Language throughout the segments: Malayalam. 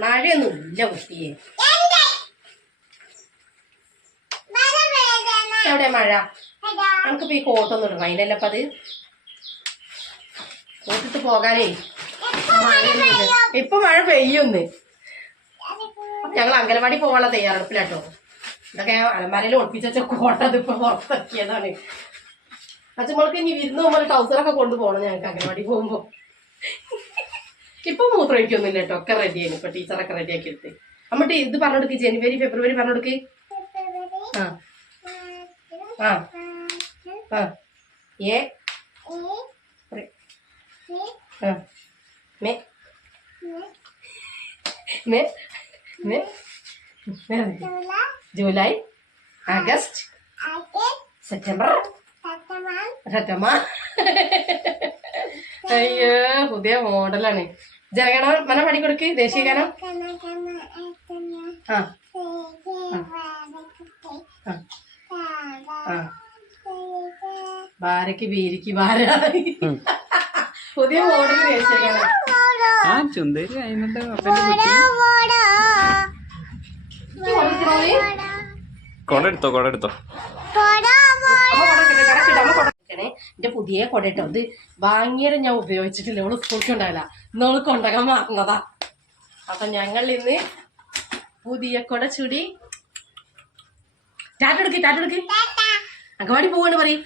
മഴയൊന്നും ഇല്ല കുട്ടിയെ. എവിടെ മഴ? നമുക്കിപ്പോ ഈ കോട്ടൊന്നും ഇടണം. അതിനല്ലപ്പ അത് കോട്ടിട്ട് പോകാനേ. ഇപ്പൊ മഴ പെയ്യൊന്ന്. ഞങ്ങൾ അംഗനവാടി പോകാനുള്ള തയ്യാറെടുപ്പിലാട്ടോ. ഇതൊക്കെ അലമാരയിൽ ഒളിപ്പിച്ച കോട്ടത് ഇപ്പൊ പുറത്തിറക്കിയതാണ്. അച്ഛമ്മൾക്ക് ഇനി വിരുന്ന് പോകുമ്പോൾ ട്രൗസറൊക്കെ കൊണ്ടുപോകണം ഞങ്ങൾക്ക് അംഗനവാടി പോകുമ്പോ. ഇപ്പൊ മൂത്രമൊഴിക്കൊന്നുമില്ല കേട്ടോ. ഒക്കെ റെഡിയാണ്. ഇപ്പൊ ടീച്ചറൊക്കെ റെഡിയാക്കി എടുത്ത്. അമ്മട്ടി ഇത് പറഞ്ഞെടുക്ക്. ജനുവരി ഫെബ്രുവരി പറഞ്ഞെടുക്ക്. ആ ആ ആ ഏ may may may July August September September. അയ്യോ പുതിയ മോഡലാണ്. ജനഗണമന പഠിക്കൊടുക്ക്. ദേശീയഗാനം. ആ ആ ഭാരക്ക് ബീരിക്ക് ഭാര. പുതിയ മോഡൽ ദേശീയഗാനം. ചുന്തരി അതിനകത്ത് കൊടെടുത്തോ കൊടെടുത്തോ. എന്റെ പുതിയ കൊട കേട്ടോ. ഇത് വാങ്ങിയത് ഞാൻ ഉപയോഗിച്ചിട്ടില്ല. അവള് സ്കൂളിൽ ഉണ്ടാവില്ല. ഇന്നോള് കൊണ്ടകാൻ മറന്നതാ. അപ്പൊ ഞങ്ങൾ ഇന്ന് പുതിയ കൊട ചൂടി ടാറ്റെടുക്ക് അങ്കവാടി പോവാണ് പറയും.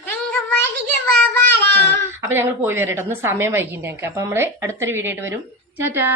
അപ്പൊ ഞങ്ങൾ പോയി വരട്ടെ. ഒന്ന് സമയം വൈകിണ്ട് ഞങ്ങൾക്ക്. അപ്പൊ നമ്മള് അടുത്തൊരു വീഡിയോ ആയിട്ട് വരും. ടാറ്റാ.